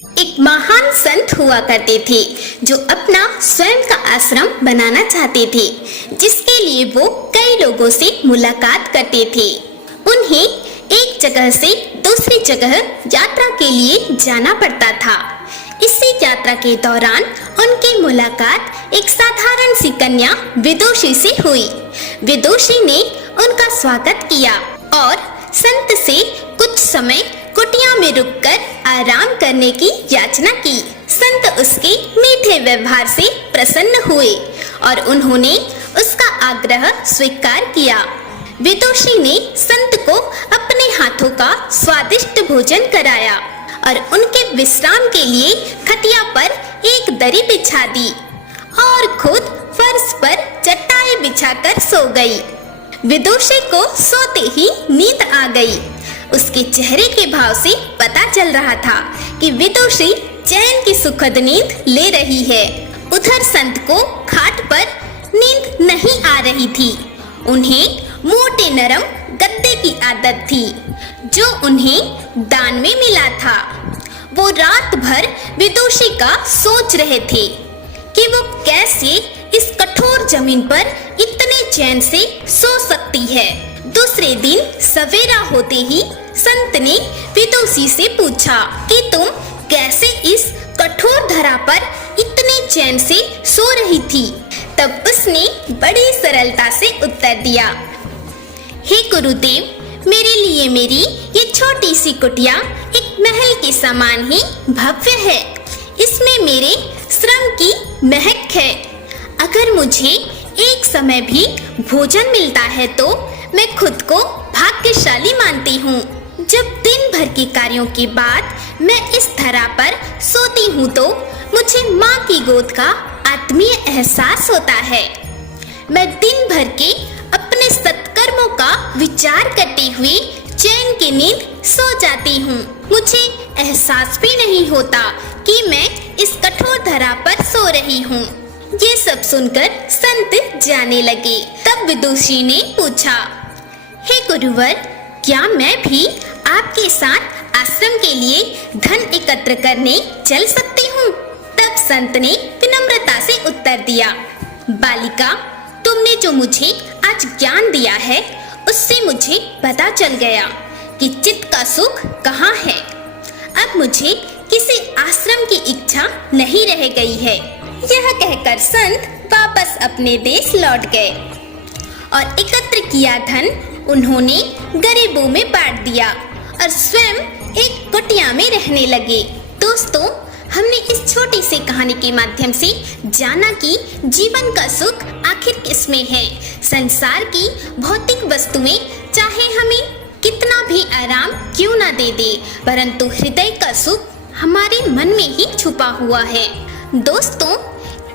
एक महान संत हुआ करते थे जो अपना स्वयं का आश्रम बनाना चाहते थे, जिसके लिए वो कई लोगों से मुलाकात करते थे। उन्हें एक जगह से दूसरी जगह यात्रा के लिए जाना पड़ता था। इसी यात्रा के दौरान उनकी मुलाकात एक साधारण सी कन्या विदुषी से हुई। विदुषी ने उनका स्वागत किया और संत से कुछ समय कुटिया में रुककर आराम करने की याचना की। संत उसके मीठे व्यवहार से प्रसन्न हुए और उन्होंने उसका आग्रह स्वीकार किया। विदुषी ने संत को अपने हाथों का स्वादिष्ट भोजन कराया और उनके विश्राम के लिए खटिया पर एक दरी बिछा दी और खुद फर्श पर चटाई बिछाकर सो गई। विदुषी को सोते ही नींद आ गई। उसके चेहरे के भाव से पता चल रहा था कि विदुषी चैन की सुखद नींद ले रही है। उधर संत को खाट पर नींद नहीं आ रही थी। उन्हें मोटे नरम गद्दे की आदत थी जो उन्हें दान में मिला था। वो रात भर विदुषी का सोच रहे थे कि वो कैसे इस कठोर जमीन पर इतने चैन से सो सकती है। दूसरे दिन सवेरा होते ही संत ने विदुषी से पूछा कि तुम कैसे इस कठोर धरा पर इतने चैन से सो रही थी। तब उसने बड़ी सरलता से उत्तर दिया, हे गुरुदेव, मेरे लिए मेरी ये छोटी सी कुटिया एक महल के समान ही भव्य है। इसमें मेरे श्रम की महक है। अगर मुझे एक समय भी भोजन मिलता है तो मैं खुद को भाग्यशाली मानती हूँ। जब दिन भर के कार्यों के बाद मैं इस धरा पर सोती हूँ तो मुझे माँ की गोद का आत्मीय एहसास होता है। मैं दिन भर के अपने सत्कर्मों का विचार करते हुए चैन की नींद सो जाती हूँ। मुझे एहसास भी नहीं होता कि मैं इस कठोर धरा पर सो रही हूँ। ये सब सुनकर संत जाने लगे। तब विदुषी ने पूछा, हे गुरुवर, क्या मैं भी आपके साथ आश्रम के लिए धन एकत्र करने चल सकती हूँ? तब संत ने विनम्रता से उत्तर दिया, बालिका, तुमने जो मुझे आज ज्ञान दिया है उससे मुझे पता चल गया कि चित्त का सुख कहाँ है। अब मुझे किसी आश्रम की इच्छा नहीं रह गई है। यह कहकर संत वापस अपने देश लौट गए और एकत्र किया धन उन्होंने गरीबों में बांट दिया और स्वयं एक कुटिया में रहने लगे। दोस्तों, हमने इस छोटी सी कहानी के माध्यम से जाना कि जीवन का सुख आखिर किसमें है। संसार की भौतिक वस्तुएं चाहे हमें कितना भी आराम क्यों ना दे दे, परंतु हृदय का सुख हमारे मन में ही छुपा हुआ है। दोस्तों,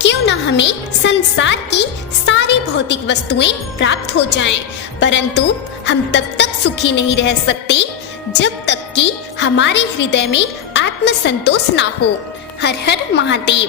क्यों ना हमें संसार की सारी भौतिक वस्तुएं प्राप्त हो जाएं, परंतु हम तब तक सुखी नहीं रह सकते जब तक कि हमारे हृदय में आत्म संतोष ना हो। हर हर महादेव।